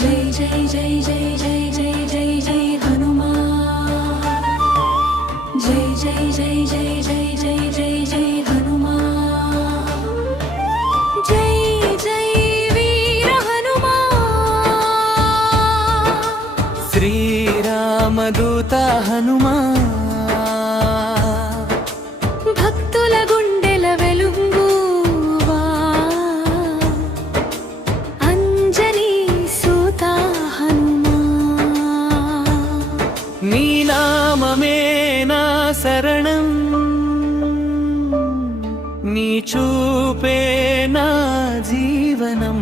जय जय जय जय जय जय जय जय हनुमान। जय जय जय जय जय जय जय जय हनुमान। जय जय वीर हनुमान। श्री रामदूत हनुमान। భక్తుల గుండెల వెలుగువా అంజనీ సూత హనుమాన్। నీ నామమే నా శరణం, నీ చూపే నా జీవనం।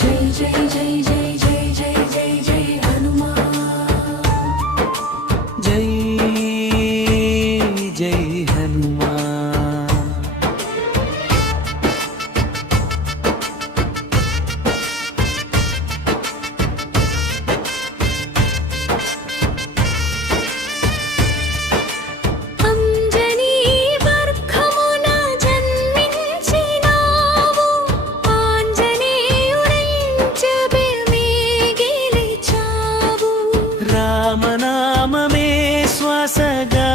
జై జై జై జై జై జై జై జై హనుమాన్। జై జై హనుమాన్। అంజనీ వర్గమున జన్మించినావు, ఆంజనేయుడై జబమే గెలిచావు। రామనామమే శ్వాసగా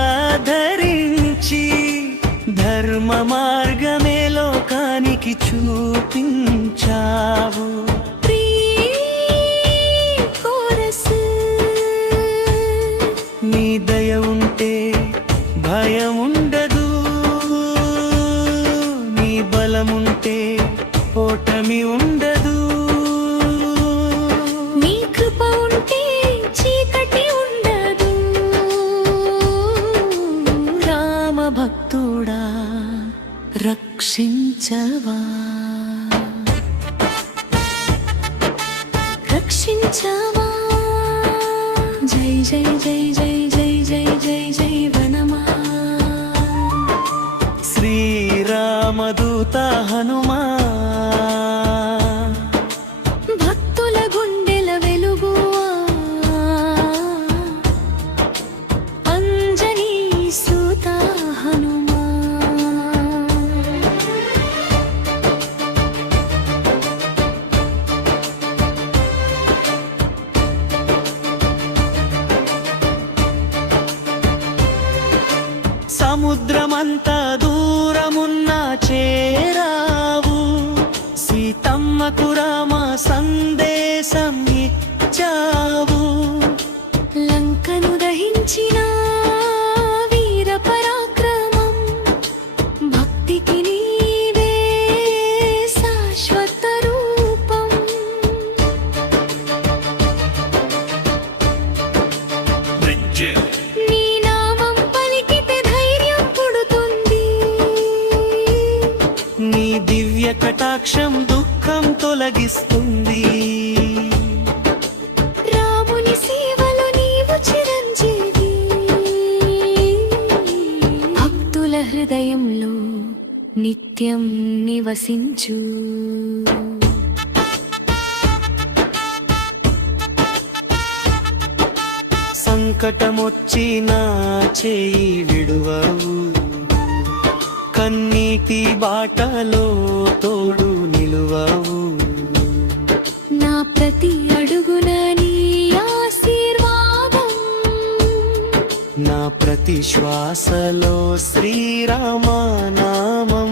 ధరించి ధర్మ మార్గమే లోకానికి చూపించావు। నీ దయ ఉంటే భయం ఉండదు, నీ బలముంటే ఓటమి ఉండదు। నీ కృప ఉంటే చీకటి ఉండదు। రామ భక్తుడా రక్షించవా, రక్షించవా। జై జై జై జై జై జై జై జై వనమాలి। శ్రీరామదూత హనుమాన్। భక్తుల గుండెల వెలుగువా అంజనీ సూత హనుమాన్। సముద్రమంత దూరమున్నా చేరావు, సీతమ్మకు రామ సందేశం ఇచ్చావు। లంకను దహించిన వీర పరాక్రమం, భక్తికి నీవే శాశ్వత రూపం। నీ నామం పలికితే ధైర్యం పుడుతుంది, నీ దివ్య కటాక్షం దుఃఖం తొలగిస్తుంది। రాముని సేవలో నీవు చిరంజీవి, భక్తుల హృదయంలో నిత్యం నివసించు। సంకటమొచ్చినా చేయి విడువవు, కన్నీటి బాటలో తోడు నిలువవు। నా ప్రతి అడుగున నీ ఆశీర్వాదం, నా ప్రతి శ్వాసలో శ్రీరామ నామం।